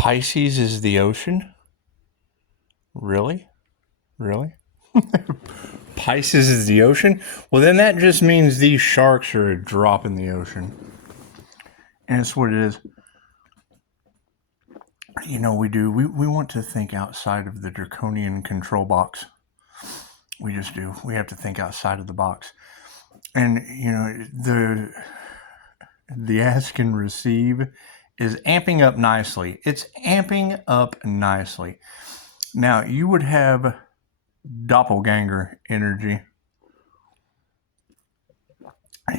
Pisces is the ocean? Really? Really? Pisces is the ocean? Well, then that just means these sharks are a drop in the ocean. And it's what it is. You know, we do. We want to think outside of the draconian control box. We just do. We have to think outside of the box. And, you know, the ask and receive is amping up nicely. It's amping up nicely. Now, you would have doppelganger energy.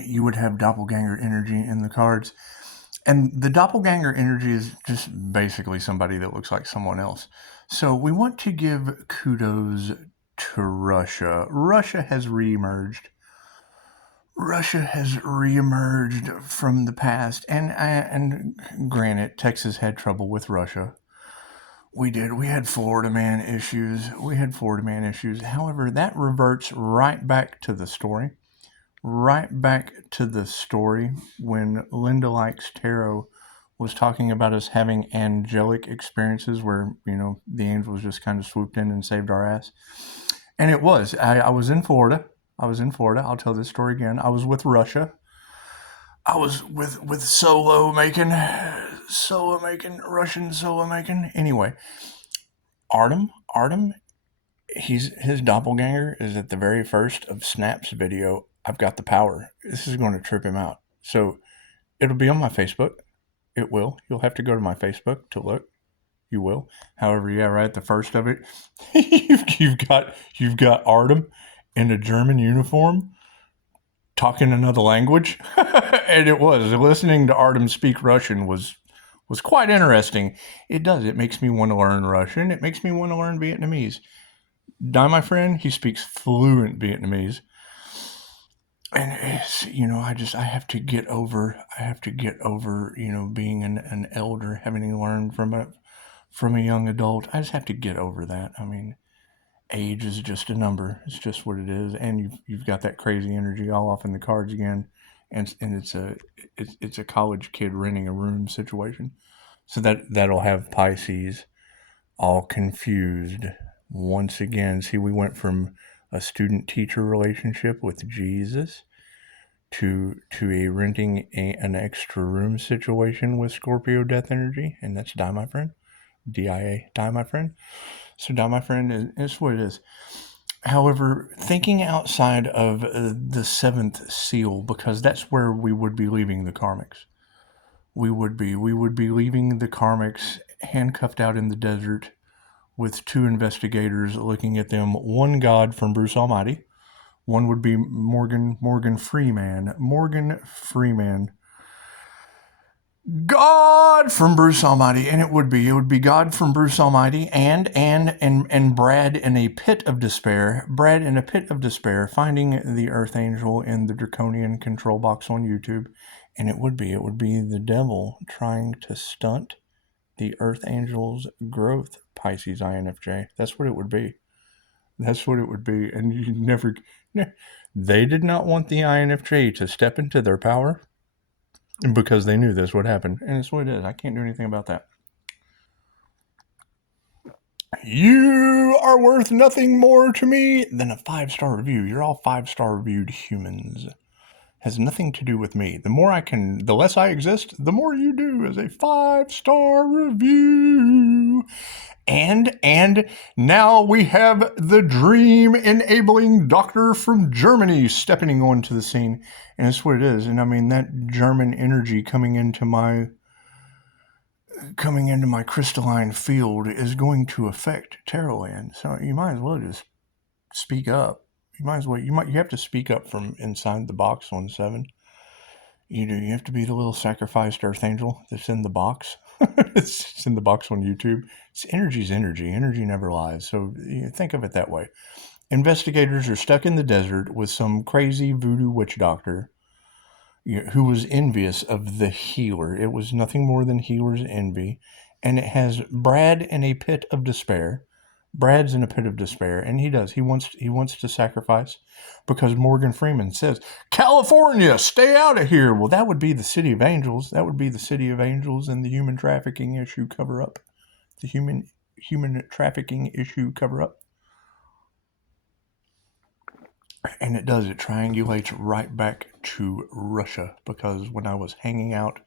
You would have doppelganger energy in the cards. And the doppelganger energy is just basically somebody that looks like someone else. So we want to give kudos to Russia. Russia has reemerged. Russia has reemerged from the past. And granted, Texas had trouble with Russia. We did. We had Florida man issues. However, that reverts right back to the story. When Linda Likes Tarot was talking about us having angelic experiences where, you know, the angels just kind of swooped in and saved our ass. And it was. I was in Florida. I'll tell this story again. I was with Russia. I was with solo making. Anyway, Artem, his doppelganger is at the very first of Snap's video. I've got the power. This is going to trip him out. So it'll be on my Facebook. It will. You'll have to go to my Facebook to look. You will. However, yeah, right at the first of it, you've got Artem in a German uniform talking another language. And it was. Listening to Artem speak Russian was quite interesting. It does. It makes me want to learn Russian. It makes me want to learn Vietnamese. Dai, my friend, he speaks fluent Vietnamese. And it's, you know, I have to get over, you know, being an elder, having to learn from a young adult. I just have to get over that. I mean, age is just a number. It's just what it is. And you've got that crazy energy all off in the cards again. And it's a college kid renting a room situation. So that'll have Pisces all confused once again. See, we went from a student-teacher relationship with Jesus to a renting an extra room situation with Scorpio death energy, and that's Dai, my friend. DIA, Dai, my friend. So Dai, my friend, is what it is. However, thinking outside of the seventh seal, because that's where we would be leaving the karmics. We would be leaving the karmics handcuffed out in the desert with two investigators looking at them. One god from Bruce Almighty. One would be Morgan Freeman. God from Bruce Almighty, and it would be God from Bruce Almighty and Brad in a pit of despair. Finding the Earth Angel in the draconian control box on YouTube, and it would be the devil trying to stunt the Earth Angel's growth. Pisces INFJ. That's what it would be. And you never. They did not want the INFJ to step into their power, because they knew this would happen. And it's what it is. I can't do anything about that. You are worth nothing more to me than a 5-star review. You're all 5-star reviewed humans. Has nothing to do with me. The less I exist, the more you do as a 5-star review. And now we have the dream enabling doctor from Germany stepping onto the scene. And that's what it is. And I mean, that German energy coming into my crystalline field is going to affect Tarotland. So you might as well just speak up. You have to speak up from inside the box on 7. You do. You have to be the little sacrificed Earth Angel that's in the box. It's in the box on YouTube. Energy's energy. Energy never lies. So think of it that way. Investigators are stuck in the desert with some crazy voodoo witch doctor who was envious of the healer. It was nothing more than healer's envy. And it has Brad in a pit of despair. Brad's in a pit of despair, and he does. He wants to sacrifice because Morgan Freeman says, California, stay out of here. Well, that would be the city of angels. That would be the city of angels and the human trafficking issue cover-up. the human trafficking issue cover up. And it does, it triangulates right back to Russia, because when I was hanging out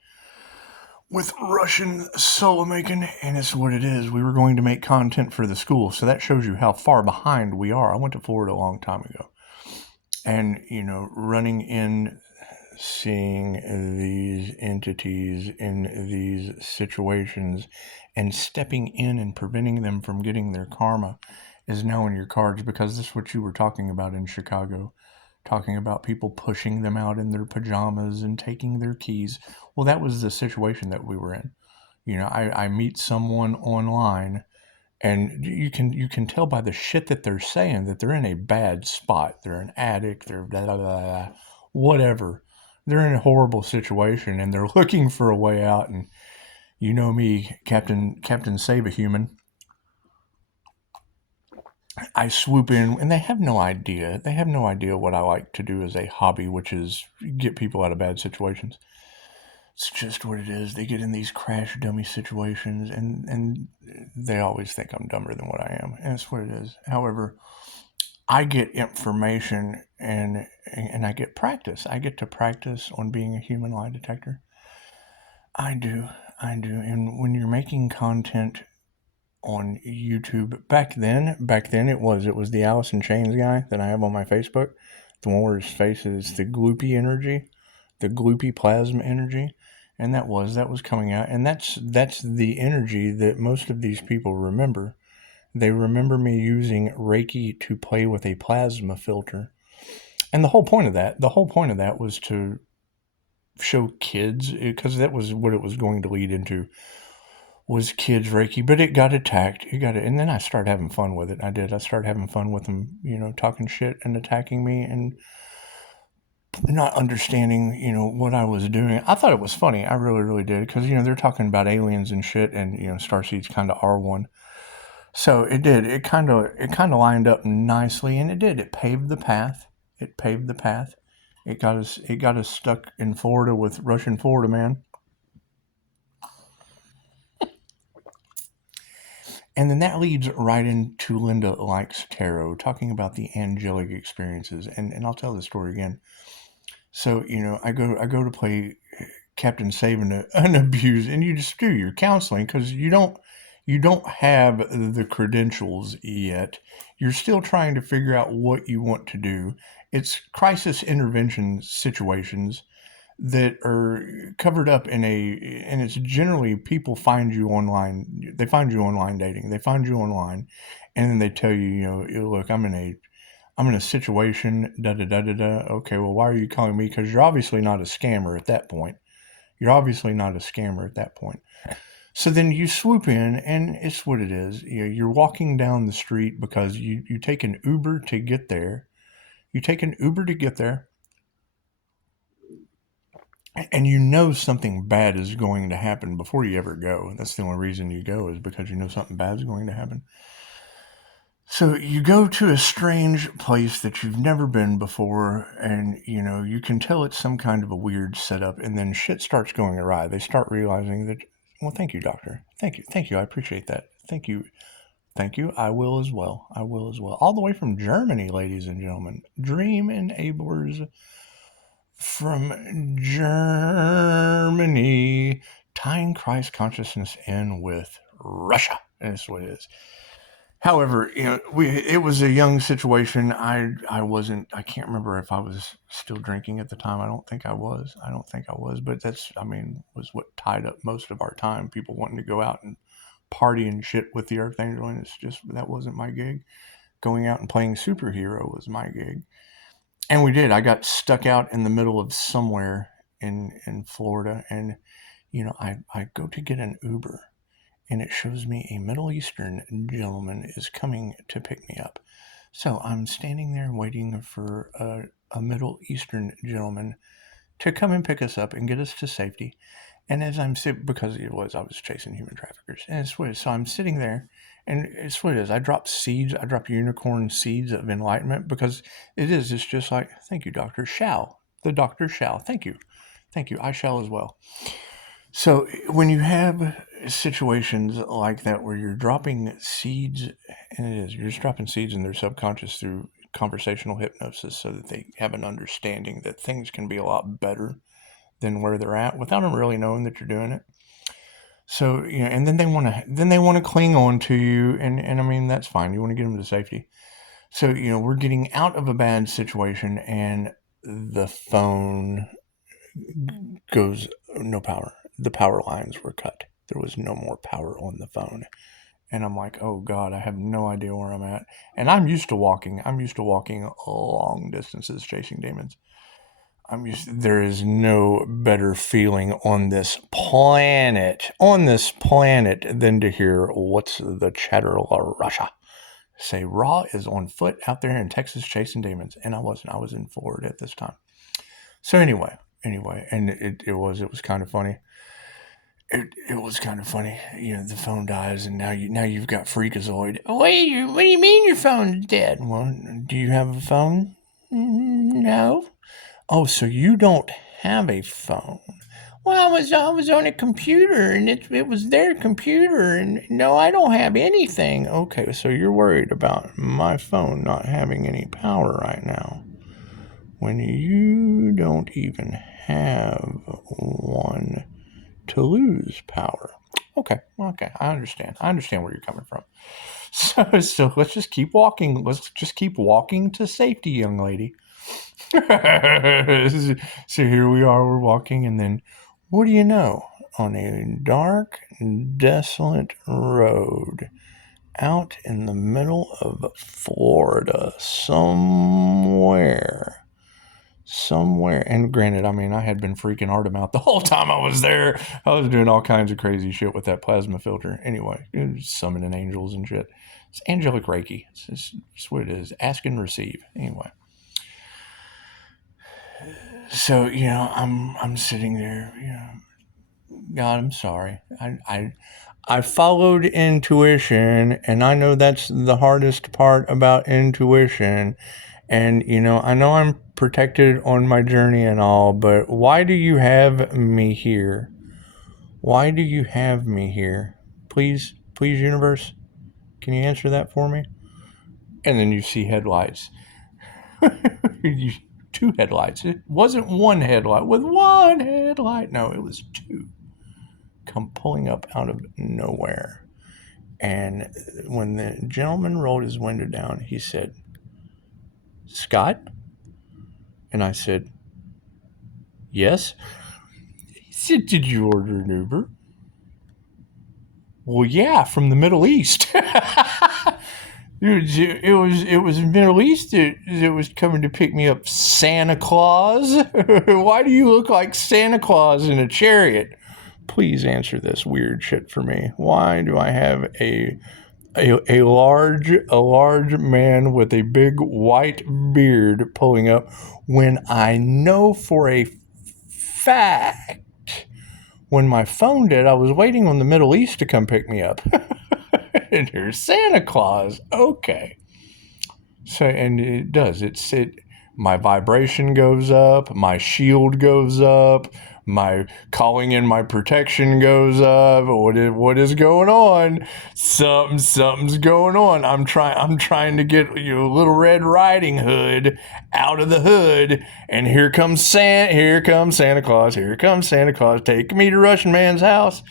with Russian solo making, and it's what it is, we were going to make content for the school. So that shows you how far behind we are. I went to Florida a long time ago. And, running in, seeing these entities in these situations and stepping in and preventing them from getting their karma is now in your cards, because this is what you were talking about in Chicago, talking about people pushing them out in their pajamas and taking their keys. Well, that was the situation that we were in. I meet someone online, and you can tell by the shit that they're saying that they're in a bad spot. They're an addict. They're blah, blah, blah, blah, whatever. They're in a horrible situation, and they're looking for a way out. And you know me, Captain Save a Human. I swoop in, and they have no idea. They have no idea what I like to do as a hobby, which is get people out of bad situations. It's just what it is. They get in these crash dummy situations, and they always think I'm dumber than what I am. And it's what it is. However, I get information and I get practice. I get to practice on being a human lie detector. I do. And when you're making content on YouTube, back then it was the Alice in Chains guy that I have on my Facebook, the one where his face is the gloopy energy, the gloopy plasma energy, and that was coming out, and that's the energy that most of these people remember. They remember me using Reiki to play with a plasma filter, and the whole point of that was to show kids, because that was what it was going to lead into, was kids Reiki. But it got attacked. And then I started having fun with it. I started having fun with them, talking shit and attacking me and not understanding, what I was doing. I thought it was funny. I really, really did. Because, they're talking about aliens and shit, and, Starseeds kind of are one. So it did. It kind of lined up nicely, and it did. It paved the path. It got us stuck in Florida with Russian Florida man. And then that leads right into Linda Likes Tarot, talking about the angelic experiences. And I'll tell the story again. So, I go to play Captain Saving an Abuse, and you just do your counseling, because you don't have the credentials yet. You're still trying to figure out what you want to do. It's crisis intervention situations that are covered up and it's generally people find you online. They find you online dating. They find you online, and then they tell you, look, I'm in a situation, da da da da da. Okay, well, why are you calling me? Because you're obviously not a scammer at that point. So then you swoop in, and it's what it is. You're walking down the street because you take an Uber to get there. And something bad is going to happen before you ever go. That's the only reason you go, is because something bad is going to happen. So you go to a strange place that you've never been before, and you can tell it's some kind of a weird setup, and then shit starts going awry. They start realizing that, well, thank you, doctor. Thank you. I appreciate that. Thank you. I will as well. All the way from Germany, ladies and gentlemen. Dream enablers from Germany, tying Christ consciousness in with Russia. And that's what it is. However, it was a young situation. I can't remember if I was still drinking at the time. I don't think I was, but was what tied up most of our time. People wanting to go out and party and shit with the Archangel, and that wasn't my gig. Going out and playing superhero was my gig. And we did. I got stuck out in the middle of somewhere in Florida, and I go to get an Uber, and it shows me a Middle Eastern gentleman is coming to pick me up. So I'm standing there waiting for a Middle Eastern gentleman to come and pick us up and get us to safety. And as I'm sitting, because I was chasing human traffickers, and it's what it is. So I'm sitting there, and it's what it is. I drop unicorn seeds of enlightenment, because it's just like, thank you, doctor, the doctor shall, thank you, I shall as well. So when you have situations like that where you're dropping seeds, and it is, you're just dropping seeds in their subconscious through conversational hypnosis so that they have an understanding that things can be a lot better than where they're at without them really knowing that you're doing it. So, and then they want to cling on to you, and I mean that's fine. You want to get them to safety. So, we're getting out of a bad situation, and the phone goes no power. The power lines were cut. There was no more power on the phone. And I'm like, oh God, I have no idea where I'm at. And I'm used to walking. I'm used to walking long distances chasing demons. There is no better feeling on this planet, than to hear what's the chatter of Russia. Say Raw is on foot out there in Texas chasing demons. And I wasn't. I was in Florida at this time. So anyway, and it was kind of funny. It was kind of funny. The phone dies, and now you've got Freakazoid. What do you mean your phone's dead? Well, do you have a phone? No. Oh, so you don't have a phone? Well, I was on a computer, and it was their computer, and no, I don't have anything. Okay, so you're worried about my phone not having any power right now, when you don't even have one to lose power. Okay, I understand. I understand where you're coming from. So let's just keep walking. Let's just keep walking to safety, young lady. So here we are, we're walking, and then what do you know? On a dark, desolate road out in the middle of Florida, somewhere. And granted, I mean, I had been freaking Artem out the whole time I was there. I was doing all kinds of crazy shit with that plasma filter. Anyway, summoning angels and shit. It's angelic Reiki. It's what it is. Ask and receive. Anyway. So, I'm sitting there, God, I'm sorry. I followed intuition, and I know that's the hardest part about intuition. And, I know I'm protected on my journey and all, but why do you have me here? Why do you have me here? Please, universe, can you answer that for me? And then you see headlights. Two headlights. It wasn't one headlight with one headlight. No, it was two. Come pulling up out of nowhere. And when the gentleman rolled his window down, he said, Scott? And I said, yes. He said, did you order an Uber? Well, yeah, from the Middle East. It was Middle East. It was coming to pick me up. Santa Claus? Why do you look like Santa Claus in a chariot? Please answer this weird shit for me. Why do I have a large man with a big white beard pulling up when I know for a fact when my phone did, I was waiting on the Middle East to come pick me up. And here's Santa Claus. Okay. So, and it does. My vibration goes up. My shield goes up. My calling in my protection goes up. What is going on? Something's going on. I'm trying to get Little Red Riding Hood out of the hood, and here comes Santa Claus. Here comes Santa Claus. Take me to Russian man's house.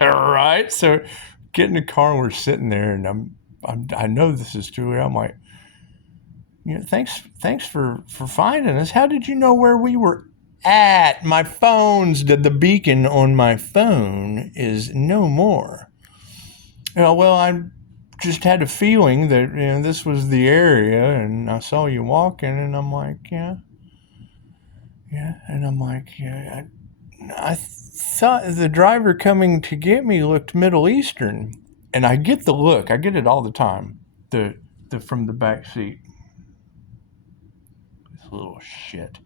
Right? So get in the car and we're sitting there, and I know this is true. I'm like, thanks for finding us. How did you know where we were at? My the beacon on my phone is no more. Well, I just had a feeling that this was the area, and I saw you walking, and I'm like, yeah, and I'm like, yeah. I thought the driver coming to get me looked Middle Eastern, and I get the look. I get it all the time. The from the back seat. This little shit.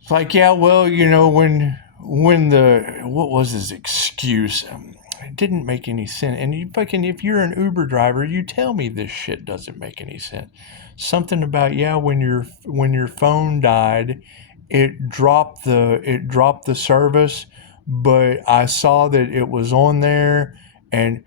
It's like, yeah, well, when what was his excuse? It didn't make any sense. And if you're an Uber driver, you tell me this shit doesn't make any sense. Something about, when your phone died, it dropped the service, but I saw that it was on there and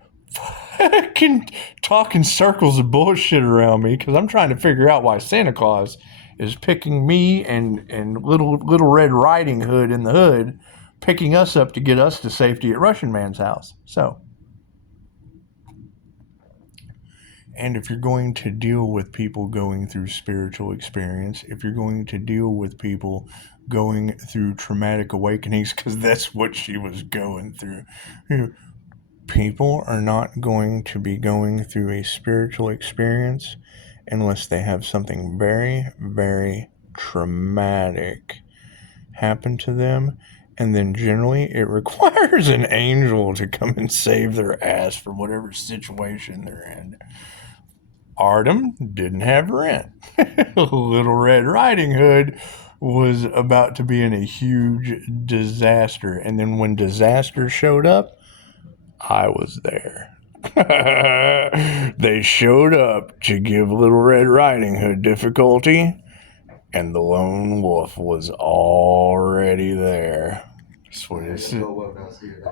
fucking talking circles of bullshit around me because I'm trying to figure out why Santa Claus is picking me and little Red Riding Hood in the hood, picking us up to get us to safety at Russian Man's house. So, and if you're going to deal with people going through spiritual experience, if you're going to deal with people going through traumatic awakenings, because that's what she was going through, people are not going to be going through a spiritual experience unless they have something very, very traumatic happen to them. And then generally it requires an angel to come and save their ass from whatever situation they're in. Artem didn't have rent. Little Red Riding Hood was about to be in a huge disaster. And then when disaster showed up, I was there. They showed up to give Little Red Riding Hood difficulty, and the lone wolf was already there. That's what it is.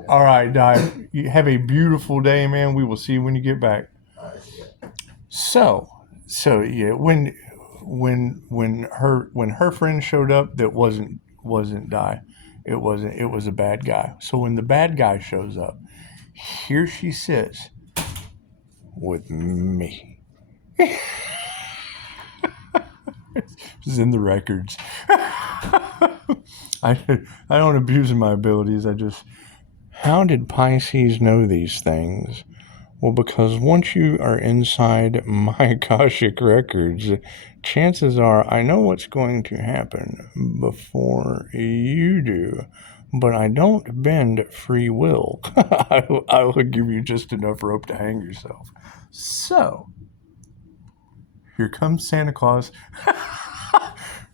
All right, Di. You have a beautiful day, man. We will see you when you get back. So yeah, when her friend showed up, that wasn't Di. It was a bad guy. So when the bad guy shows up, here she sits with me. This is in the records. I don't abuse my abilities. How did Pisces know these things? Well, because once you are inside my Akashic records, chances are I know what's going to happen before you do. But I don't bend free will. I will give you just enough rope to hang yourself. So, here comes Santa Claus.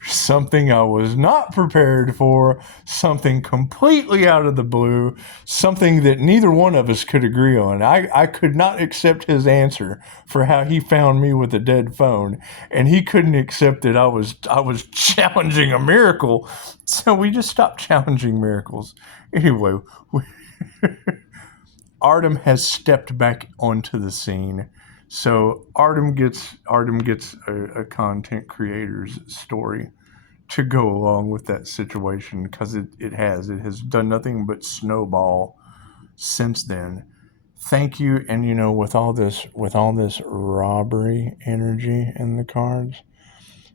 Something I was not prepared for, something completely out of the blue, something that neither one of us could agree on. I could not accept his answer for how he found me with a dead phone, and he couldn't accept that I was challenging a miracle, so we just stopped challenging miracles. Anyway, Artem has stepped back onto the scene. So Artem gets a content creator's story to go along with that situation, because it has done nothing but snowball since then. Thank you. And with all this robbery energy in the cards,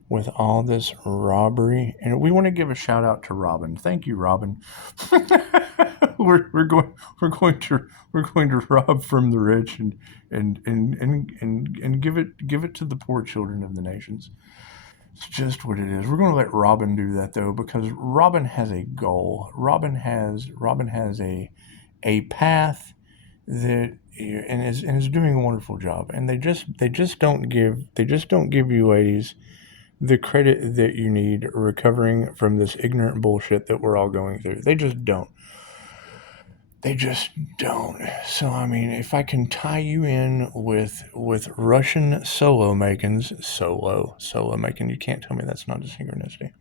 with all this robbery, and we want to give a shout out to Robin. Thank you, Robin. we're going to rob from the rich and give it to the poor children of the nations. It's just what it is. We're going to let Robin do that, though, because Robin has a goal. Robin has a path that is doing a wonderful job. And they just don't give you ladies the credit that you need recovering from this ignorant bullshit that we're all going through. They just don't. So, I mean, if I can tie you in with Russian solo making, you can't tell me that's not a synchronicity.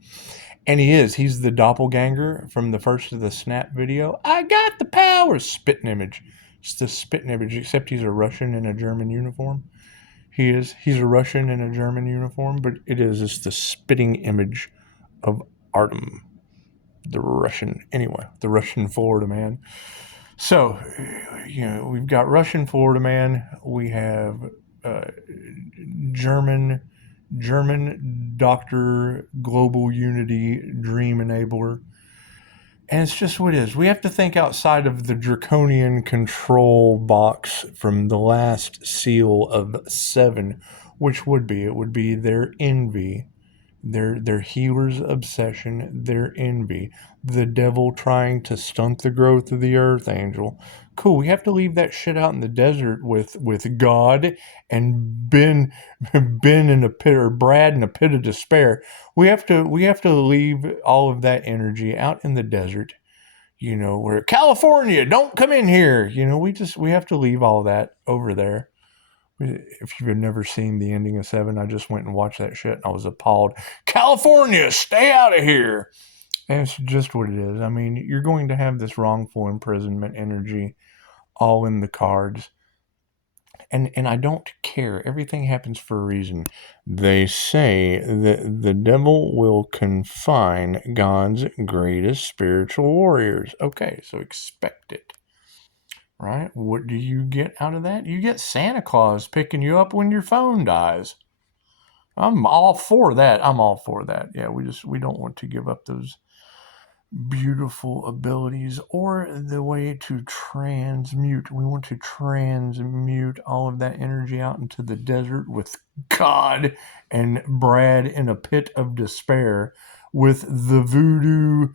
And he's the doppelganger from the first of the Snap video. I got the power, spitting image. It's the spitting image, except he's a Russian in a German uniform. He's a Russian in a German uniform, but it's the spitting image of Artem, the Russian Florida man. So, we've got Russian Florida man. We have German doctor, global unity, dream enabler. And it's just what it is. We have to think outside of the draconian control box from the last seal of 7, which would be their envy, their healer's obsession, their envy, the devil trying to stunt the growth of the earth angel. Cool, we have to leave that shit out in the desert with God and Ben in a pit, or Brad in a pit of despair. We have to leave all of that energy out in the desert. Where California, don't come in here. We have to leave all that over there. If you've never seen the ending of 7, I just went and watched that shit and I was appalled. California, stay out of here. It's just what it is. I mean, you're going to have this wrongful imprisonment energy all in the cards. And I don't care. Everything happens for a reason. They say that the devil will confine God's greatest spiritual warriors. Okay, so expect it. Right? What do you get out of that? You get Santa Claus picking you up when your phone dies. I'm all for that. I'm all for that. Yeah, we don't want to give up those beautiful abilities or the way to transmute. We want to transmute all of that energy out into the desert with God and Brad in a pit of despair with the voodoo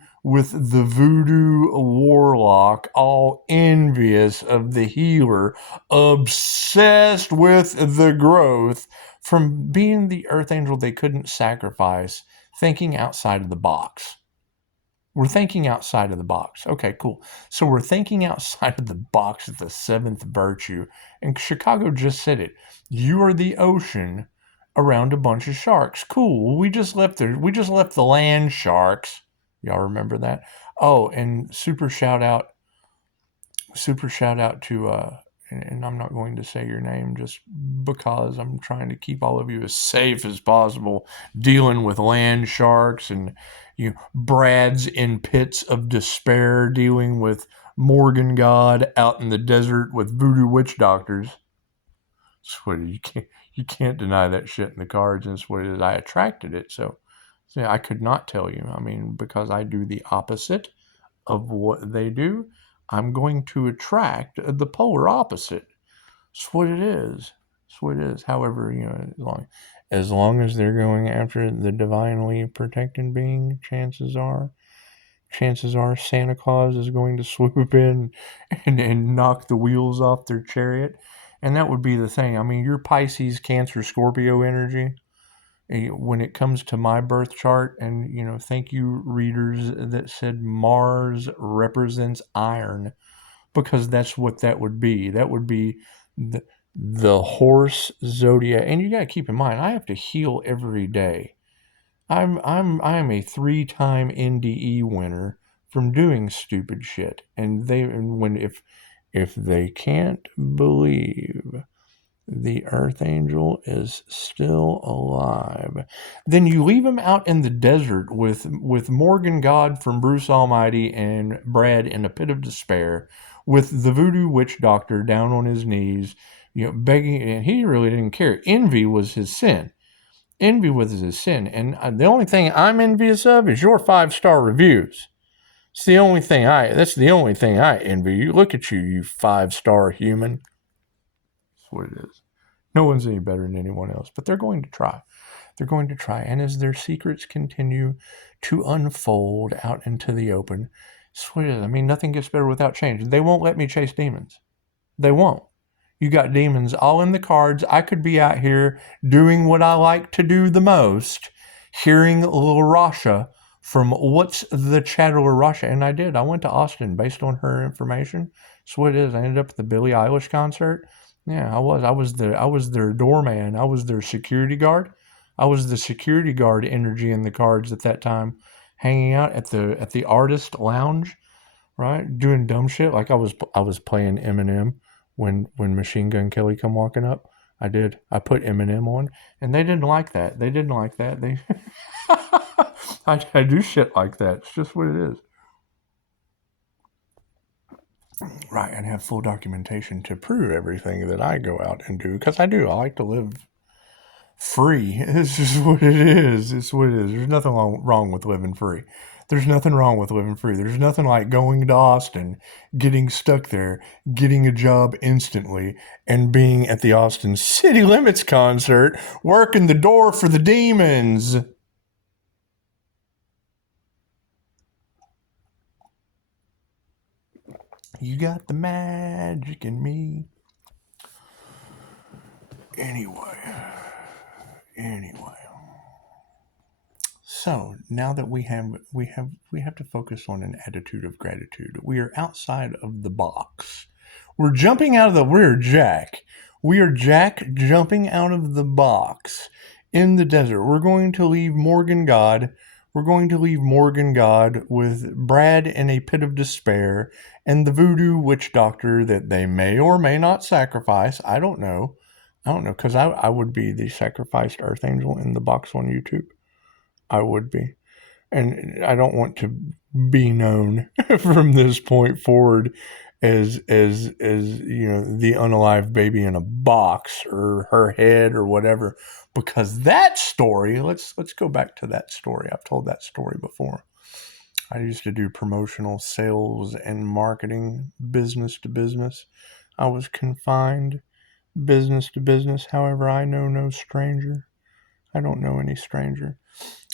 warlock, all envious of the healer, obsessed with the growth from being the earth angel they couldn't sacrifice, thinking outside of the box. We're thinking outside of the box. Okay, cool. So we're thinking outside of the box at the seventh virtue. And Chicago just said it. You are the ocean around a bunch of sharks. Cool. We just left the land sharks. Y'all remember that? Oh, and super shout out to and I'm not going to say your name just because I'm trying to keep all of you as safe as possible, dealing with land sharks and Brad's in pits of despair, dealing with Morgan God out in the desert with voodoo witch doctors. Sweetie, you can't deny that shit in the cards, and it's what it is. I attracted it, so I could not tell you. I mean, because I do the opposite of what they do, I'm going to attract the polar opposite. It's what it is. It's what it is. However, as long as they're going after the divinely protected being, chances are Santa Claus is going to swoop in and knock the wheels off their chariot. And that would be the thing. I mean, your Pisces, Cancer, Scorpio energy, when it comes to my birth chart, and thank you readers that said Mars represents iron, because that's what that would be. That would be the horse zodiac. And you got to keep in mind, I have to heal every day. I'm a 3-time NDE winner from doing stupid shit. And if they can't believe the Earth Angel is still alive, then you leave him out in the desert with Morgan God from Bruce Almighty and Brad in a pit of despair, with the voodoo witch doctor down on his knees, begging, and he really didn't care. Envy was his sin. Envy was his sin, and the only thing I'm envious of is your 5-star reviews. That's the only thing I envy. You look at you 5-star human. That's what it is. No one's any better than anyone else, but they're going to try. They're going to try, and as their secrets continue to unfold out into the open, that's what it is. I mean, nothing gets better without change. They won't let me chase demons. They won't. You got demons all in the cards. I could be out here doing what I like to do the most, hearing Little Rasha from What's the Chatter Rasha. And I did. I went to Austin based on her information. That's what it is. I ended up at the Billie Eilish concert. Yeah, I was. I was their doorman. I was their security guard. I was the security guard energy in the cards at that time, hanging out at the artist lounge, right, doing dumb shit. Like I was playing Eminem when Machine Gun Kelly come walking up. I did. I put Eminem on, and they didn't like that. They didn't like that. They I do shit like that. It's just what it is. Right, and have full documentation to prove everything that I go out and do, because I do. I like to live free. It's just what it is. It's what it is. There's nothing wrong with living free. There's nothing wrong with living free. There's nothing like going to Austin, getting stuck there, getting a job instantly, and being at the Austin City Limits concert, working the door for the demons. You got the magic in me. Anyway. So now that we have to focus on an attitude of gratitude. We are outside of the box. We're jumping out of the. We're Jack. We are Jack jumping out of the box in the desert. We're going to leave Morgan God We're going to leave Morgan God with Brad in a pit of despair and the voodoo witch doctor that they may or may not sacrifice. I don't know. Because I would be the sacrificed Earth Angel in the box on YouTube. I would be. And I don't want to be known from this point forward as the unalive baby in a box or her head or whatever, because that story, let's go back to that story. I've told that story before. I used to do promotional sales and marketing, business to business. I was confined business to business. However, I know no stranger. I don't know any stranger.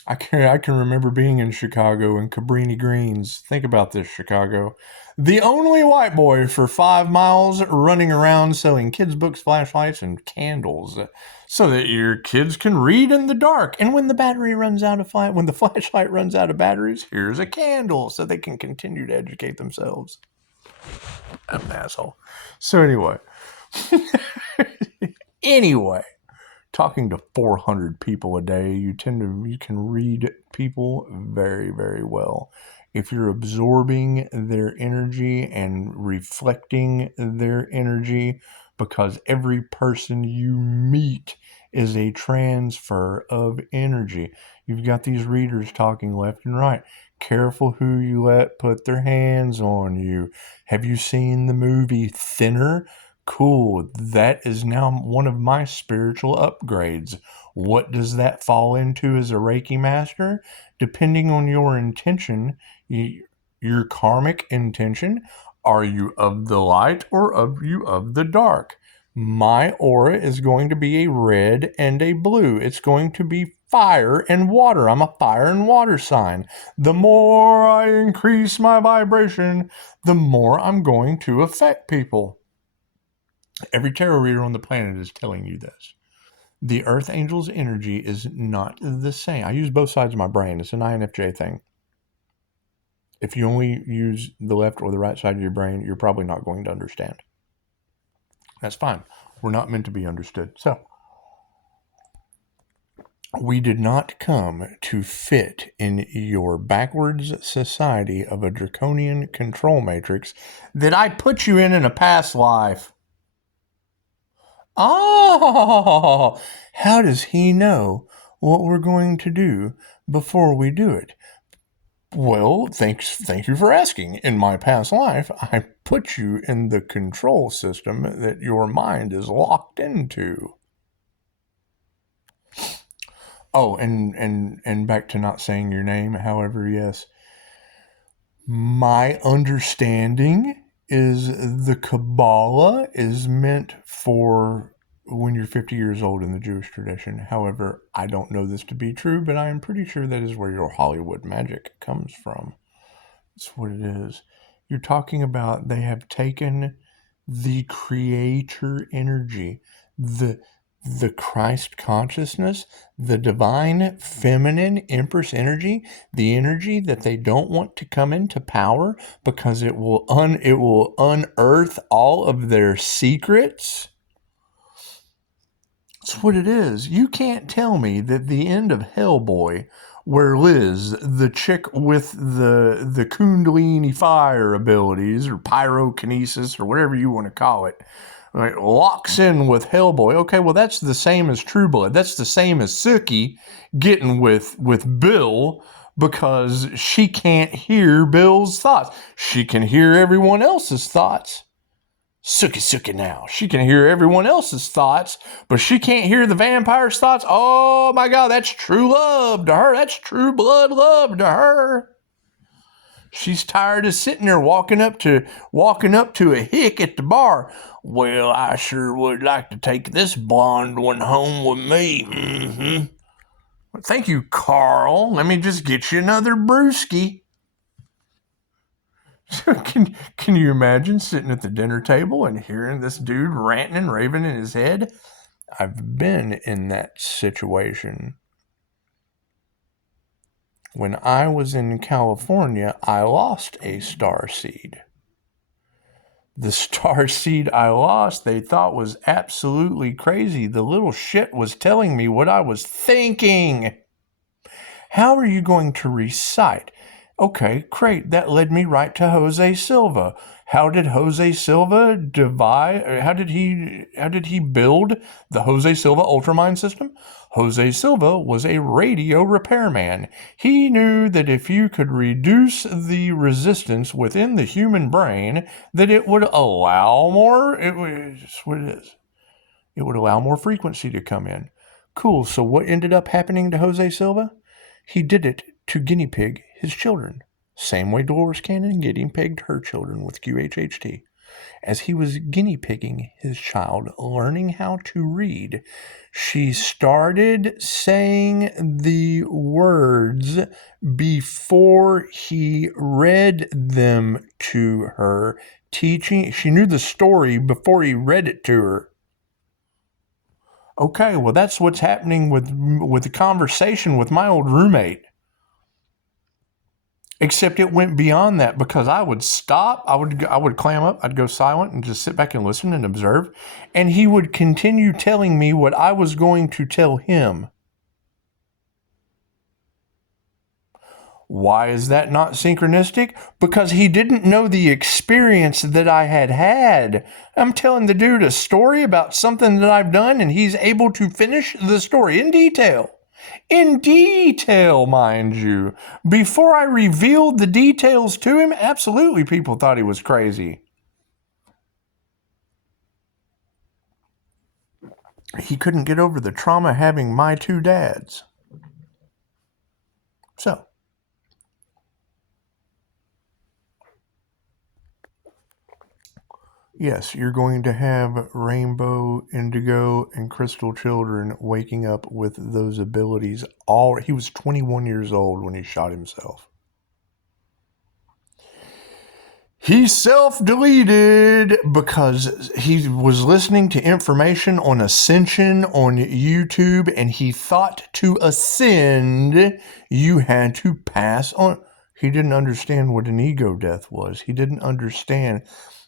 I can remember being in Chicago in Cabrini Greens. Think about this, Chicago. The only white boy for 5 miles running around selling kids' books, flashlights, and candles so that your kids can read in the dark. And when the when the flashlight runs out of batteries, here's a candle so they can continue to educate themselves. I'm an asshole. So anyway, talking to 400 people a day, you can read people very, very well. If you're absorbing their energy and reflecting their energy, because every person you meet is a transfer of energy. You've got these readers talking left and right. Careful who you let put their hands on you. Have you seen the movie Thinner? Cool. That is now one of my spiritual upgrades. What does that fall into as a Reiki master? Depending on your intention, your karmic intention, are you of the light or are you of the dark? My aura is going to be a red and a blue. It's going to be fire and water. I'm a fire and water sign. The more I increase my vibration, the more I'm going to affect people. Every tarot reader on the planet is telling you this. The Earth Angel's energy is not the same. I use both sides of my brain. It's an INFJ thing. If you only use the left or the right side of your brain, you're probably not going to understand. That's fine. We're not meant to be understood. So, we did not come to fit in your backwards society of a draconian control matrix that I put you in a past life. Oh, how does he know what we're going to do before we do it? Well, thank you for asking. In my past life, I put you in the control system that your mind is locked into. Oh, and back to not saying your name. However, yes, my understanding is the Kabbalah is meant for when you're 50 years old in the Jewish tradition. However, I don't know this to be true, but I am pretty sure that is where your Hollywood magic comes from. That's what it is. You're talking about they have taken the creator energy, the Christ consciousness, the divine feminine empress energy, the energy that they don't want to come into power because it will unearth all of their secrets. That's what it is. You can't tell me that the end of Hellboy, where Liz, the chick with the Kundalini fire abilities or pyrokinesis or whatever you want to call it, right, locks in with Hellboy. Okay, well, that's the same as True Blood. That's the same as Sookie getting with Bill because she can't hear Bill's thoughts. She can hear everyone else's thoughts. Sookie now. She can hear everyone else's thoughts, but she can't hear the vampire's thoughts. Oh my God, that's true love to her. That's true blood love to her. She's tired of sitting there walking up to a hick at the bar. Well, I sure would like to take this blonde one home with me. Mm-hmm. Well, thank you, Carl. Let me just get you another brewski. Can you imagine sitting at the dinner table and hearing this dude ranting and raving in his head? I've been in that situation. When I was in California, I lost a star seed. The star seed I lost, they thought was absolutely crazy. The little shit was telling me what I was thinking. How are you going to recite? Okay, great. That led me right to Jose Silva. How did Jose Silva divide? How did he build the Jose Silva Ultramind system? Jose Silva was a radio repairman. He knew that if you could reduce the resistance within the human brain, that it would allow more. It was just what it is. It would allow more frequency to come in. Cool. So what ended up happening to Jose Silva? He did it to guinea pig his children. Same way Dolores Cannon guinea pigged her children with QHHT. As he was guinea pigging his child, learning how to read, she started saying the words before he read them to her, teaching. She knew the story before he read it to her. Okay, well, that's what's happening with the conversation with my old roommate. Except it went beyond that, because I would stop, I would clam up, I'd go silent and just sit back and listen and observe, and he would continue telling me what I was going to tell him. Why is that not synchronistic? Because he didn't know the experience that I had had. I'm telling the dude a story about something that I've done, and he's able to finish the story in detail. In detail, mind you. Before I revealed the details to him, absolutely people thought he was crazy. He couldn't get over the trauma having my two dads. So, yes, you're going to have rainbow, indigo, and crystal children waking up with those abilities. He was 21 years old when he shot himself. He self-deleted because he was listening to information on ascension on YouTube, and he thought to ascend, you had to pass on. He didn't understand what an ego death was. He didn't understand.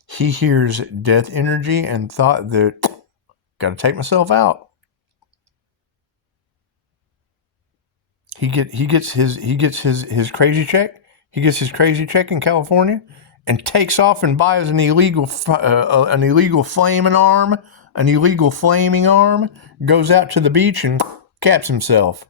He hears death energy and thought that, got to take myself out. He gets his crazy check. He gets his crazy check in California and takes off and buys an illegal flaming arm, goes out to the beach and caps himself.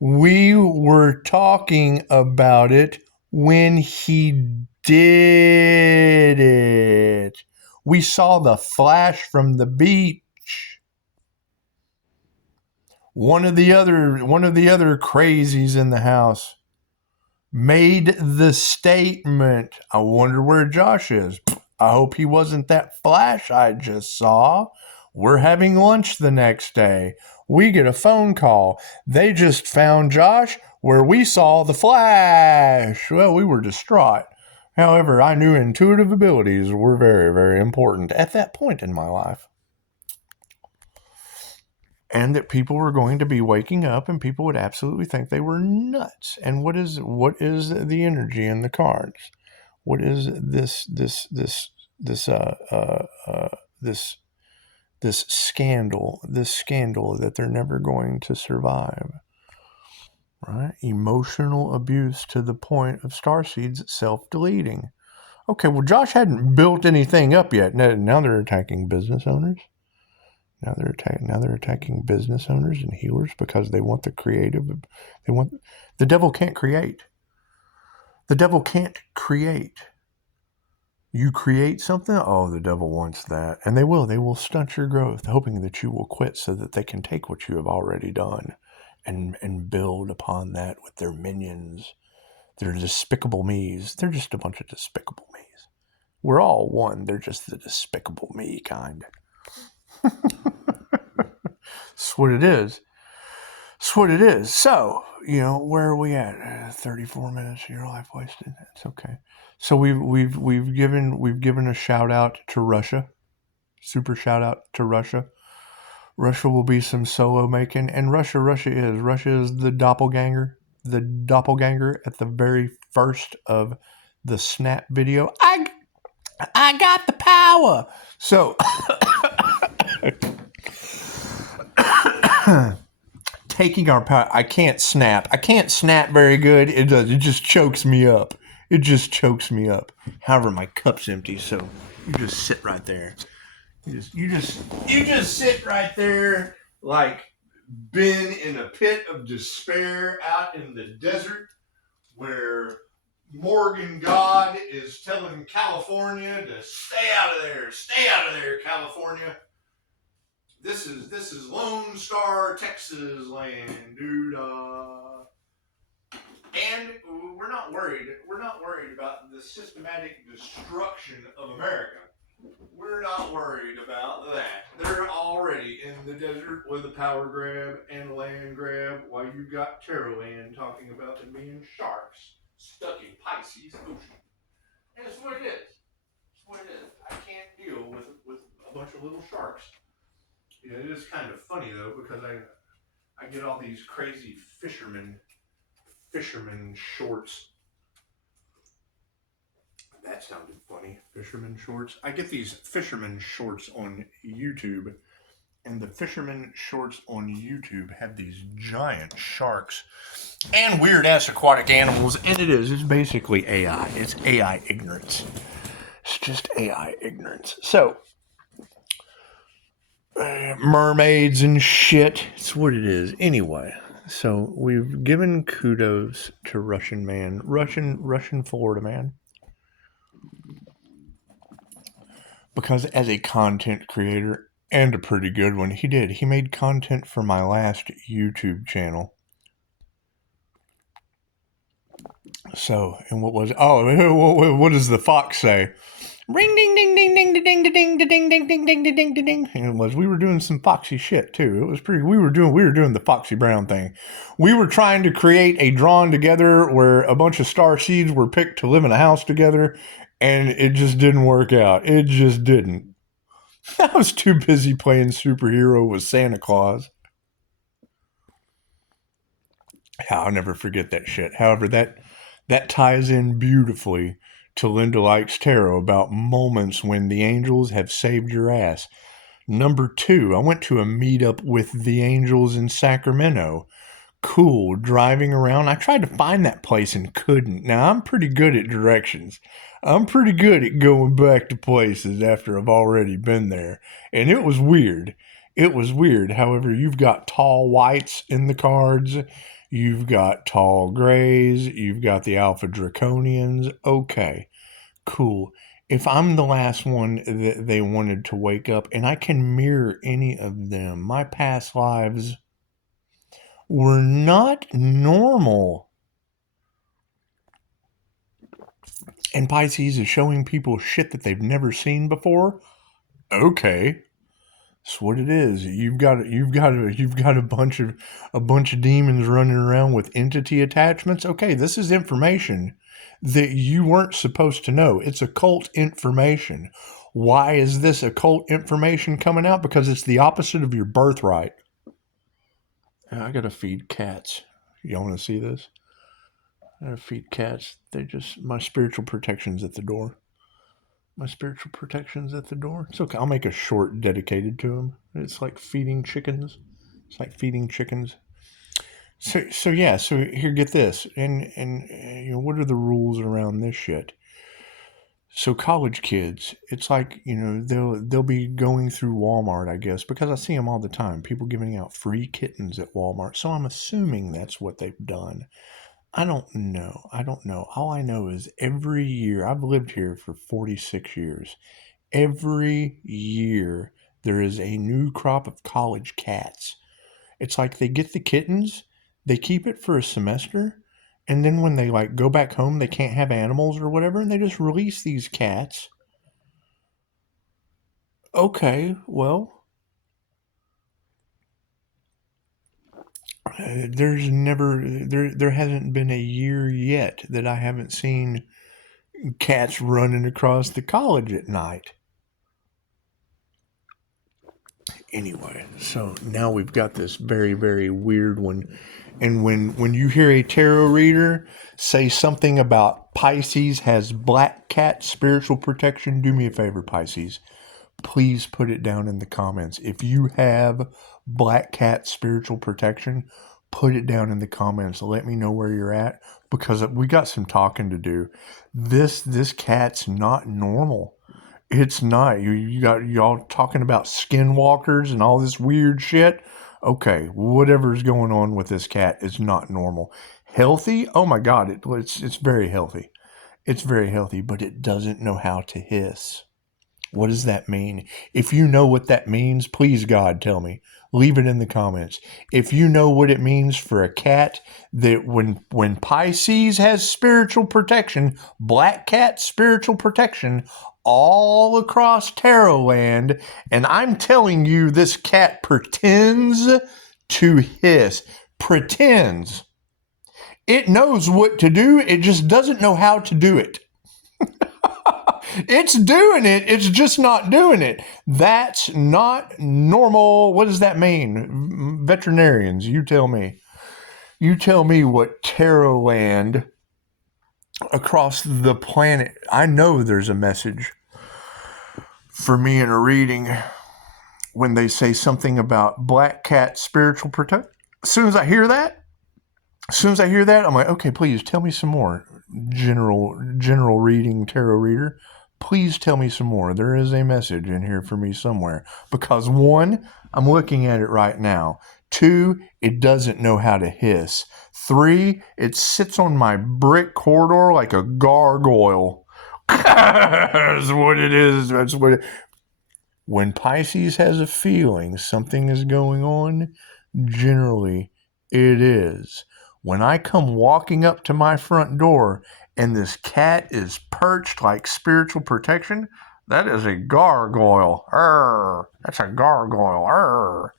We were talking about it when he did it. We saw the flash from the beach. One of the other crazies in the house made the statement, I wonder where Josh is. I hope he wasn't that flash I just saw. We're having lunch the next day. We get a phone call. They just found Josh where we saw the flash. Well, we were distraught. However, I knew intuitive abilities were very, very important at that point in my life. And that people were going to be waking up and people would absolutely think they were nuts. And what is the energy in the cards? What is this scandal that they're never going to survive? Right? Emotional abuse to the point of starseeds self-deleting. Okay, well, Josh hadn't built anything up yet. Now they're attacking business owners. Now they're attacking business owners and healers because they want the creative. The devil can't create. The devil can't create. You create something, oh, the devil wants that. And they will. They will stunt your growth, hoping that you will quit so that they can take what you have already done and build upon that with their minions. They're despicable me's. They're just a bunch of despicable me's. We're all one. They're just the despicable me kind. That's what it is. That's what it is. So, where are we at? 34 minutes of your life wasted. It's okay. So we've given a shout out to Russia. Super shout out to Russia. Russia will be some solo making, and Russia is the doppelganger at the very first of the Snap video. I got the power. So taking our power. I can't snap. I can't snap very good. It does. It just chokes me up. It just chokes me up. However, my cup's empty, so you just sit right there. You just sit right there like been in a pit of despair out in the desert where Morgan God is telling California to stay out of there, California. This is Lone Star, Texas land, dude. And we're not worried. We're not worried about the systematic destruction of America. We're not worried about that. They're already in the desert with a power grab and a land grab, while you got Taroland talking about them being sharks stuck in Pisces Ocean. And that's what it is. That's what it is. I can't deal with a bunch of little sharks. Yeah, it is kind of funny though, because I get all these crazy fisherman shorts. That sounded funny. Fisherman shorts. I get these fisherman shorts on YouTube, and the fisherman shorts on YouTube have these giant sharks and weird ass aquatic animals, and it's basically AI. It's AI ignorance. It's just AI ignorance. So, mermaids and shit. It's what it is. Anyway, so we've given kudos to Russian Florida man. Because as a content creator, and a pretty good one, he made content for my last YouTube channel. So, and what does the fox say? Ring ding ding ding ding ding ding ding ding ding ding ding ding ding ding ding. And it was, we were doing some foxy shit too. It was pretty, we were doing the Foxy Brown thing. We were trying to create a drawing together where a bunch of star seeds were picked to live in a house together, and it just didn't work out. It just didn't. I was too busy playing superhero with Santa Claus. I'll never forget that shit. However, that ties in beautifully to Linda Likes Tarot about moments when the angels have saved your ass. Number 2, I went to a meetup with the angels in Sacramento. Cool, driving around. I tried to find that place and couldn't. Now, I'm pretty good at directions. I'm pretty good at going back to places after I've already been there. And it was weird. It was weird. However, you've got tall whites in the cards. You've got tall grays. You've got the alpha draconians. Okay, cool. If I'm the last one that they wanted to wake up, and I can mirror any of them, my past lives were not normal. And Pisces is showing people shit that they've never seen before. Okay. That's what it is. You've got a bunch of demons running around with entity attachments. Okay, this is information that you weren't supposed to know. It's occult information. Why is this occult information coming out? Because it's the opposite of your birthright. I gotta feed cats. Y'all want to see this? I gotta feed cats. My spiritual protection's at the door. My spiritual protection's at the door. It's okay. I'll make a short dedicated to them. It's like feeding chickens. So yeah. So here, get this. And what are the rules around this shit? So college kids, it's like, they'll be going through Walmart, I guess, because I see them all the time. People giving out free kittens at Walmart. So I'm assuming that's what they've done. I don't know. All I know is every year, I've lived here for 46 years. Every year, there is a new crop of college cats. It's like they get the kittens, they keep it for a semester, and then when they go back home, they can't have animals or whatever, and they just release these cats. Okay, well, there hasn't been a year yet that I haven't seen cats running across the college at night. Anyway, so now we've got this very, very weird one. And when you hear a tarot reader say something about Pisces has black cat spiritual protection, do me a favor, Pisces. Please put it down in the comments. If you have black cat spiritual protection, put it down in the comments. Let me know where you're at, because we got some talking to do. This cat's not normal. It's not. You got y'all talking about skinwalkers and all this weird shit. Okay, whatever's going on with this cat is not normal. Healthy? Oh my God, it's very healthy. It's very healthy, but it doesn't know how to hiss. What does that mean? If you know what that means, please, God, tell me. Leave it in the comments. If you know what it means for a cat, that when Pisces has spiritual protection, black cat spiritual protection all across tarot land, and I'm telling you, this cat pretends to hiss. Pretends. It knows what to do, it just doesn't know how to do it. It's doing it, it's just not doing it. That's not normal. What does that mean? Veterinarians, you tell me. You tell me what tarot land across the planet. I know there's a message for me in a reading when they say something about black cat spiritual protection. As soon as I hear that, I'm like, okay, please tell me some more. General reading tarot reader, please tell me some more. There is a message in here for me somewhere. Because 1, I'm looking at it right now. 2, it doesn't know how to hiss. 3, it sits on my brick corridor like a gargoyle. That's what it is. That's what it. When Pisces has a feeling something is going on, generally it is. When I come walking up to my front door and this cat is perched like spiritual protection, that is a gargoyle. Arr, that's a gargoyle. Arr.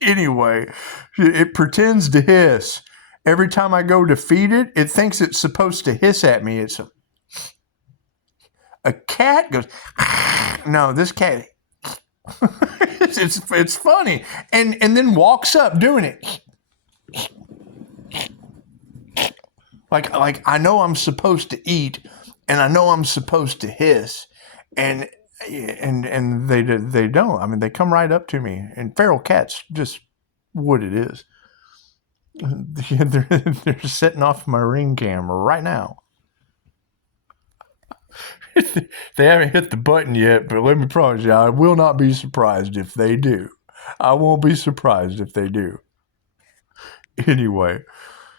Anyway, it pretends to hiss. Every time I go to feed it, it thinks it's supposed to hiss at me. It's a cat goes, no, this cat, it's funny. And then walks up doing it. Like I know I'm supposed to eat, and I know I'm supposed to hiss, and they don't. I mean, they come right up to me, and feral cats just what it is. They're setting off my Ring camera right now. They haven't hit the button yet, but let me promise you, I will not be surprised if they do. I won't be surprised if they do. Anyway.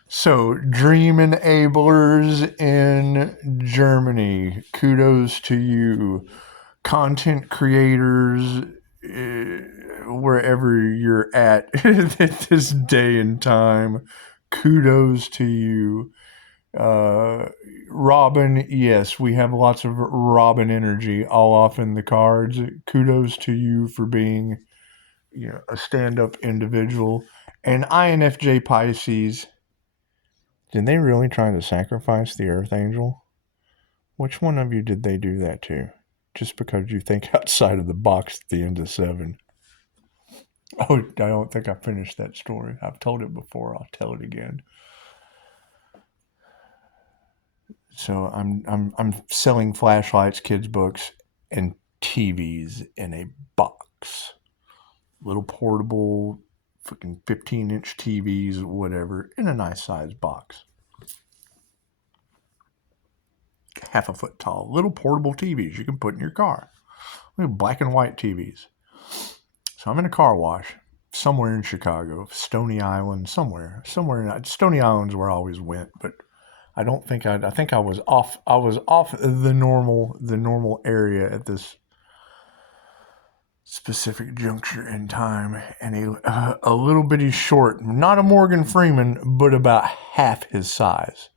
So, dream enablers in Germany, kudos to you. Content creators, wherever you're at this day and time, kudos to you. Robin, yes, we have lots of Robin energy all off in the cards. Kudos to you for being, a stand-up individual. And INFJ Pisces, did they really try to sacrifice the Earth Angel? Which one of you did they do that to? Just because you think outside of the box at the end of 7. Oh, I don't think I finished that story. I've told it before. I'll tell it again. So I'm selling flashlights, kids' books, and TVs in a box. Little portable, fucking 15-inch TVs, whatever, in a nice size box. Half a foot tall, little portable TVs you can put in your car. Black and white TVs. So I'm in a car wash somewhere in Chicago, Stony Island, somewhere. Stony Island's where I always went, but I don't think I think I was off. I was off the normal area at this specific juncture in time, and a little bitty short, not a Morgan Freeman, but about half his size.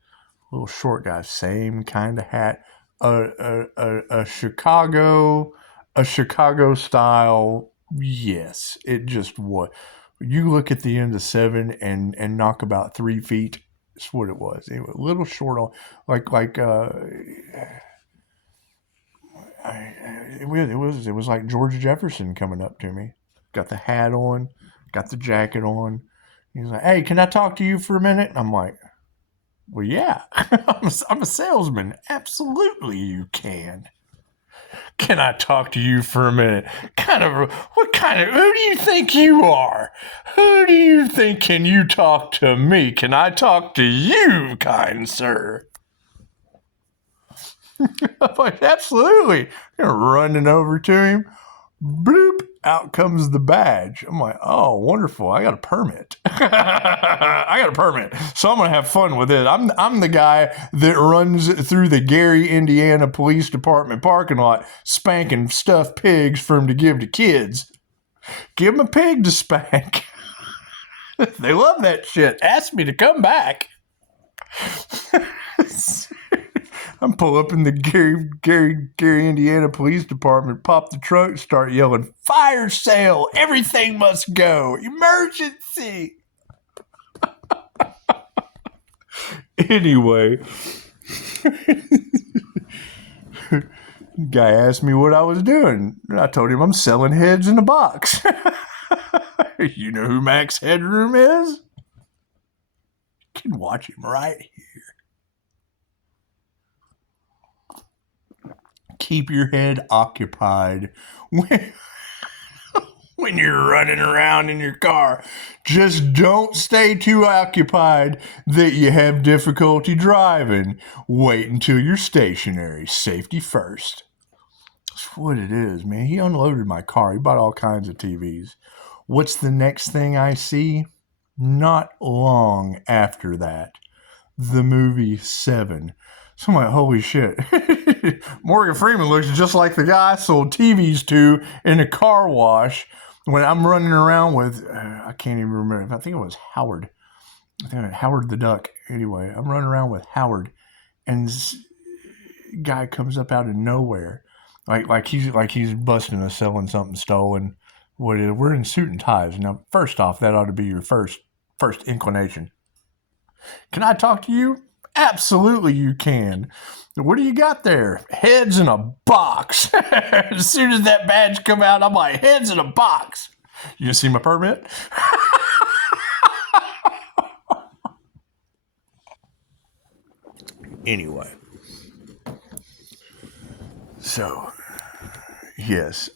Little short guy, same kind of hat, a Chicago style. Yes, it just was. You look at the end of 7 and knock about 3 feet. That's what it was. It was a little short on, it was like George Jefferson coming up to me. Got the hat on, got the jacket on. He's like, "Hey, can I talk to you for a minute?" I'm like, "Well, yeah, I'm a salesman. Absolutely, you can. Can I talk to you for a minute? Who do you think you are? Who do you think can you talk to me? Can I talk to you, kind sir? I'm like, absolutely. Running over to him. Bloop, out comes the badge. I'm like, oh, wonderful. I got a permit. I got a permit. So I'm going to have fun with it. I'm the guy that runs through the Gary, Indiana Police Department parking lot spanking stuffed pigs for him to give to kids. Give them a pig to spank. They love that shit. Ask me to come back. I'm pull up in the Gary, Indiana Police Department, pop the truck, start yelling, fire sale, everything must go, emergency. Anyway, guy asked me what I was doing. I told him I'm selling heads in a box. You know who Max Headroom is? You can watch him right here. Keep your head occupied when you're running around in your car. Just don't stay too occupied that you have difficulty driving. Wait until you're stationary. Safety first. That's what it is, man. He unloaded my car. He bought all kinds of TVs. What's the next thing I see? Not long after that, the movie Seven. So I'm like, holy shit. Morgan Freeman looks just like the guy I sold TVs to in a car wash when I'm running around with, I can't even remember. I think it was Howard. I think it was Howard the Duck. Anyway, I'm running around with Howard, and this guy comes up out of nowhere. Like he's busting us selling something stolen. We're in suit and ties. Now, first off, that ought to be your first inclination. Can I talk to you? Absolutely you can. What do you got there? Heads in a box. As soon as that badge come out, I'm like, heads in a box. You see my permit? Anyway. So, yes,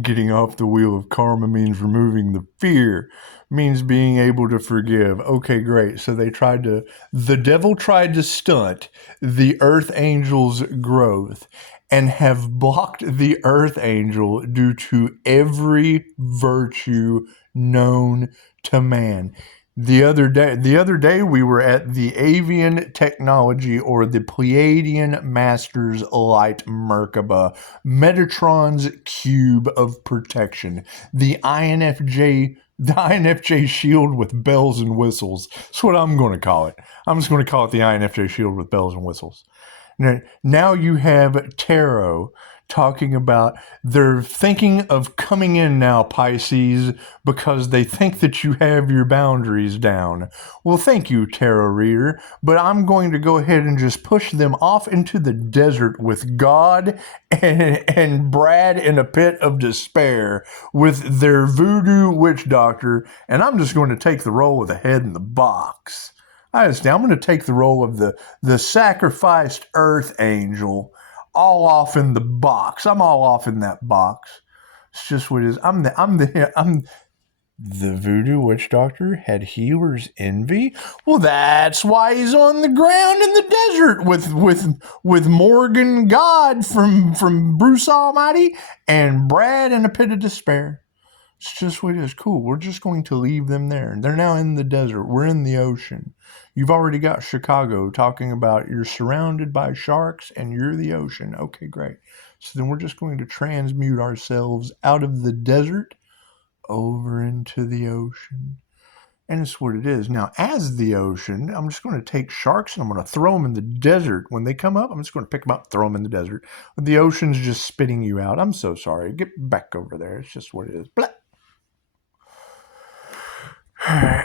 getting off the wheel of karma means removing the fear, means being able to forgive. Okay, great. So the devil tried to stunt the earth angel's growth and have blocked the earth angel due to every virtue known to man. The other day we were at the Avian Technology or the Pleiadian Masters Light Merkaba, Metatron's cube of protection, the INFJ shield with bells and whistles. That's what I'm going to call it. I'm just going to call it the INFJ shield with bells and whistles. Now you have tarot talking about they're thinking of coming in now, Pisces, because they think that you have your boundaries down. Well, thank you, tarot reader, but I'm going to go ahead and just push them off into the desert with God and Brad in a pit of despair with their voodoo witch doctor, and I'm just going to take the role of the head in the box. I'm going to take the role of the sacrificed earth angel, all off in the box. I'm all off in that box. It's just what it is. I'm the voodoo witch doctor had healer's envy. Well, that's why he's on the ground in the desert with Morgan God from Bruce Almighty and Brad in a pit of despair. It's just what it is. Cool. We're just going to leave them there. They're now in the desert. We're in the ocean. You've already got Chicago talking about you're surrounded by sharks and you're the ocean. Okay, great. So then we're just going to transmute ourselves out of the desert over into the ocean. And it's what it is. Now, as the ocean, I'm just going to take sharks and I'm going to throw them in the desert. When they come up, I'm just going to pick them up, throw them in the desert. The ocean's just spitting you out. I'm so sorry. Get back over there. It's just what it is. Blah.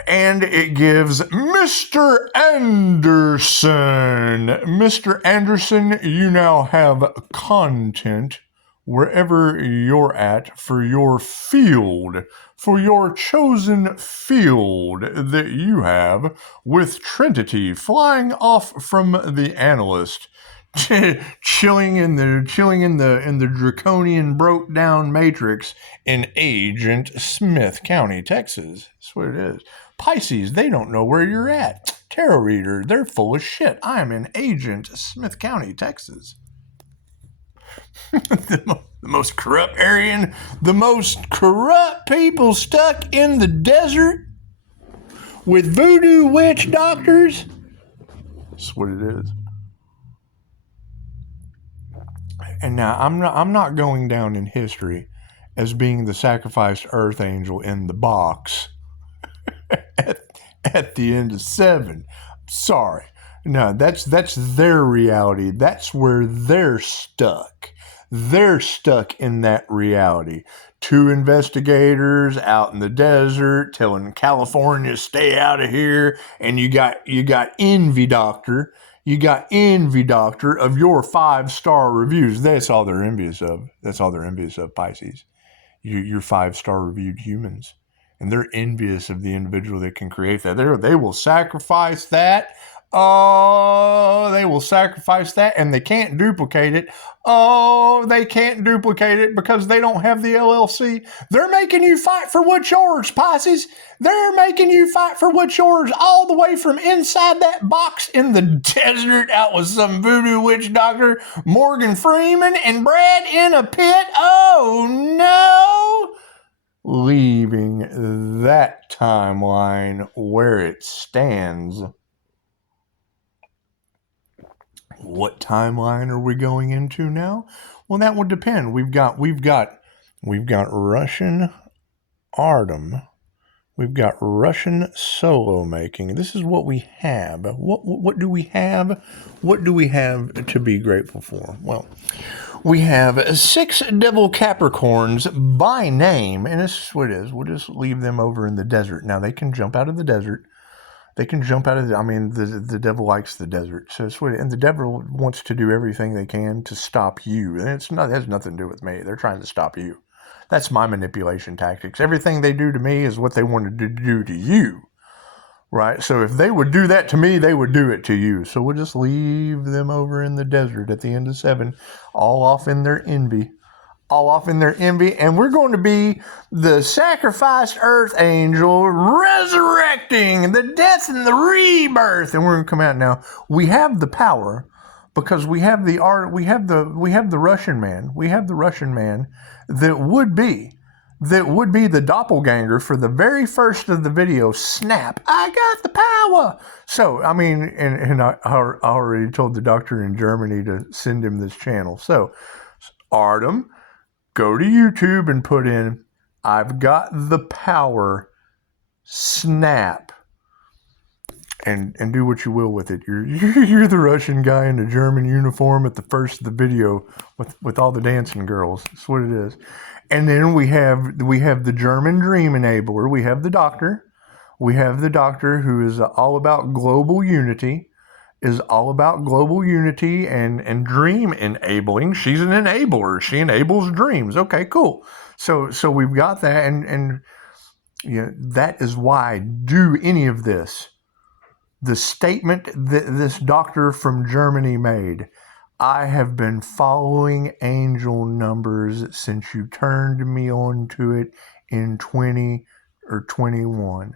And it gives Mr. Anderson. Mr. Anderson, you now have content wherever you're at for your field, for your chosen field that you have with Trinity flying off from the analyst. chilling in the draconian broke down matrix in Agent Smith County, Texas. That's what it is. Pisces, they don't know where you're at. Tarot reader, they're full of shit. I'm in Agent Smith County, Texas. The most corrupt area, the most corrupt people stuck in the desert with voodoo witch doctors. That's what it is. And now I'm not going down in history as being the sacrificed earth angel in the box at the end of 7. Sorry. No, that's their reality. That's where they're stuck. They're stuck in that reality. 2 investigators out in the desert telling California, stay out of here. And you got Envy Doctor. You got Envy Doctor of your 5-star reviews. That's all they're envious of. That's all they're envious of, Pisces. Your 5-star reviewed humans. And they're envious of the individual that can create that. They will sacrifice that. Oh, they will sacrifice that, and they can't duplicate it. Oh, they can't duplicate it because they don't have the LLC. They're making you fight for what's yours, Pisces. They're making you fight for what's yours all the way from inside that box in the desert out with some voodoo witch doctor, Morgan Freeman, and Brad in a pit. Oh, no. Leaving that timeline where it stands. What timeline are we going into now? Well, that would depend. We've got Russian Artem. We've got Russian solo making. This is what we have. What do we have? What do we have to be grateful for? Well, we have 6 devil Capricorns by name, and this is what it is. We'll just leave them over in the desert. Now, they can jump out of the desert. They can jump out of the devil likes the desert. So it's what, and the devil wants to do everything they can to stop you. And it has nothing to do with me. They're trying to stop you. That's my manipulation tactics. Everything they do to me is what they wanted to do to you. Right? So if they would do that to me, they would do it to you. So we'll just leave them over in the desert at the end of 7, all off in their envy. And we're going to be the sacrificed earth angel resurrecting the death and the rebirth. And we're going to come out now. We have the power because we have the art. We have the Russian man. We have the Russian man that would be the doppelganger for the very first of the video. Snap! I got the power. So I mean, and I already told the doctor in Germany to send him this channel. So Artem. Go to YouTube and put in, I've got the power, snap, and do what you will with it. You're the Russian guy in the German uniform at the first of the video with all the dancing girls. That's what it is. And then we have the German dream enabler. We have the doctor. We have the doctor who is all about global unity. And dream enabling. She's an enabler. She enables dreams. Okay, cool. So we've got that, and you know, that is why I do any of this. The statement that this doctor from Germany made, I have been following angel numbers since you turned me on to it in 20 or 21.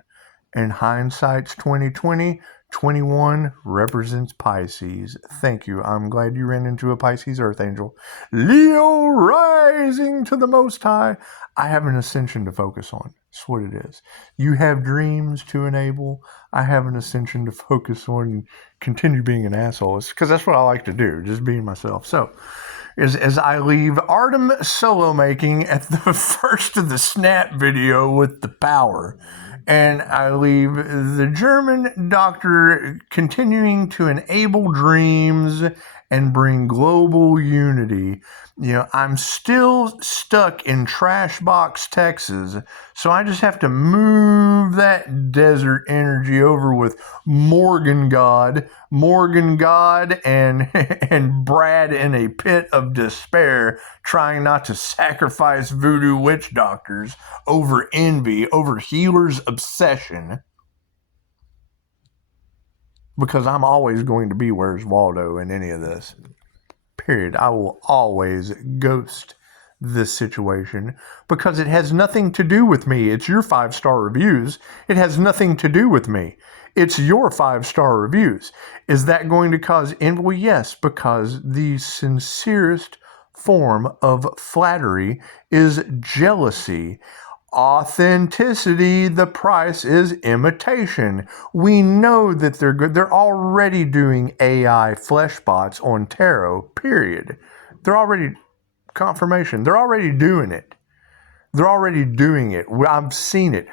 And hindsight's 2020. 21 represents Pisces. Thank you. I'm glad you ran into a Pisces Earth Angel. Leo rising to the Most High. I have an ascension to focus on. That's what it is. You have dreams to enable. I have an ascension to focus on and continue being an asshole. It's because that's what I like to do, just being myself. So, as I leave Artem solo making at the first of the snap video with the power, and I leave the German doctor continuing to enable dreams and bring global unity. You know, I'm still stuck in Trashbox, Texas, so I just have to move that desert energy over with Morgan God, and Brad in a pit of despair, trying not to sacrifice voodoo witch doctors over envy, over healer's obsession. Because I'm always going to be Where's Waldo in any of this. Period. I will always ghost this situation because it has nothing to do with me. It's your 5-star reviews. It has nothing to do with me. It's your 5-star reviews. Is that going to cause envy? Well, yes, because the sincerest form of flattery is jealousy. Authenticity, the price is imitation. We know that they're good. They're already doing AI flesh bots on tarot, period. They're already, confirmation, they're already doing it. They're already doing it. I've seen it.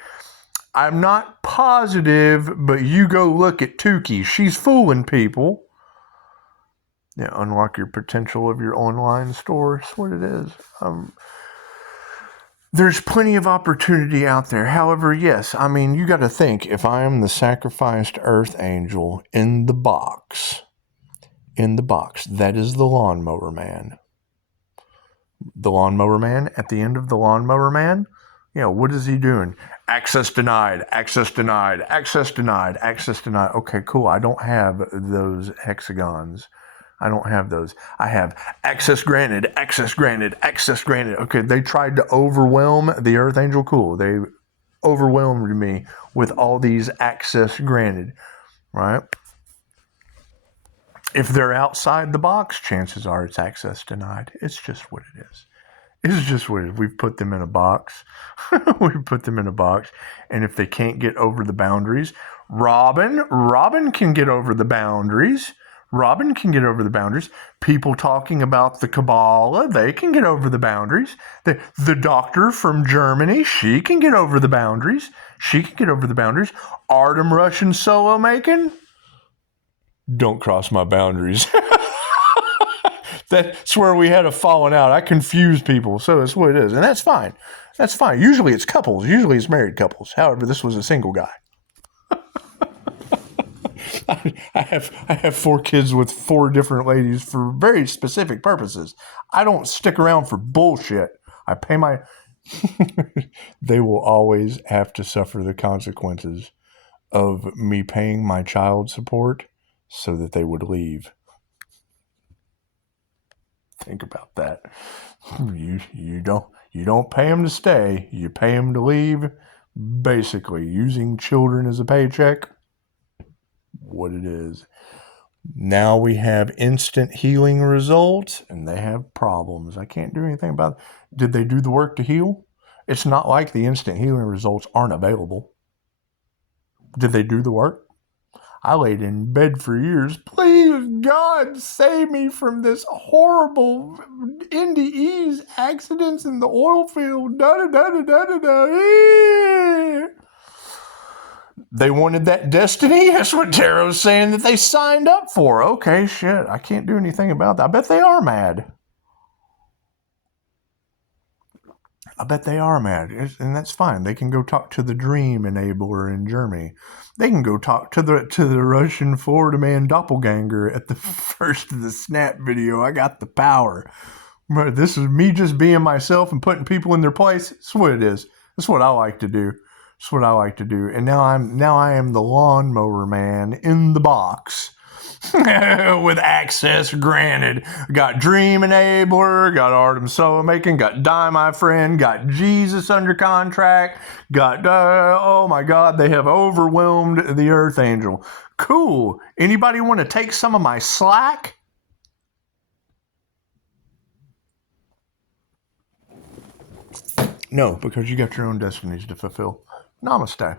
I'm not positive, but you go look at Tukey. She's fooling people. Yeah, unlock your potential of your online store. That's what it is. There's plenty of opportunity out there. However, yes, I mean, you got to think, if I am the sacrificed earth angel in the box, that is the lawnmower man. The lawnmower man, at the end of the lawnmower man, what is he doing? Access denied, access denied, access denied, access denied. Okay, cool. I don't have those hexagons. I don't have those. I have access granted, access granted, access granted. Okay, they tried to overwhelm the Earth Angel. Cool. They overwhelmed me with all these access granted, right? If they're outside the box, chances are it's access denied. It's just what it is. It's just what it is. We've put them in a box. We've put them in a box. And if they can't get over the boundaries, Robin can get over the boundaries. Robin can get over the boundaries. People talking about the Kabbalah, they can get over the boundaries. The doctor from Germany, she can get over the boundaries. She can get over the boundaries. Artem Russian solo making, don't cross my boundaries. That's where we had a falling out. I confuse people, so that's what it is. And that's fine. That's fine. Usually it's couples. Usually it's married couples. However, this was a single guy. I have 4 kids with 4 different ladies for very specific purposes. I don't stick around for bullshit. I pay my... They will always have to suffer the consequences of me paying my child support so that they would leave. Think about that. You don't pay them to stay. You pay them to leave. Basically, using children as a paycheck. What it is. Now we have instant healing results, and they have problems. I can't do anything about it. Did they do the work to heal? It's not like the instant healing results aren't available. Did they do the work? I laid in bed for years. Please, God, save me from this horrible NDEs accidents in the oil field. They wanted that destiny? That's what Tarot's saying that they signed up for. Okay, shit. I can't do anything about that. I bet they are mad. And that's fine. They can go talk to the Dream Enabler in Germany. They can go talk to the Russian Florida man doppelganger at the first of the Snap video. I got the power. But this is me just being myself and putting people in their place. That's what it is. That's what I like to do. That's what I like to do. And now I am the lawnmower man in the box. With access granted. Got Dream Enabler, got Artem Solo Making, got Die My Friend, got Jesus under contract, got, oh my God, they have overwhelmed the Earth Angel. Cool. Anybody want to take some of my slack? No, because you got your own destinies to fulfill. Namaste.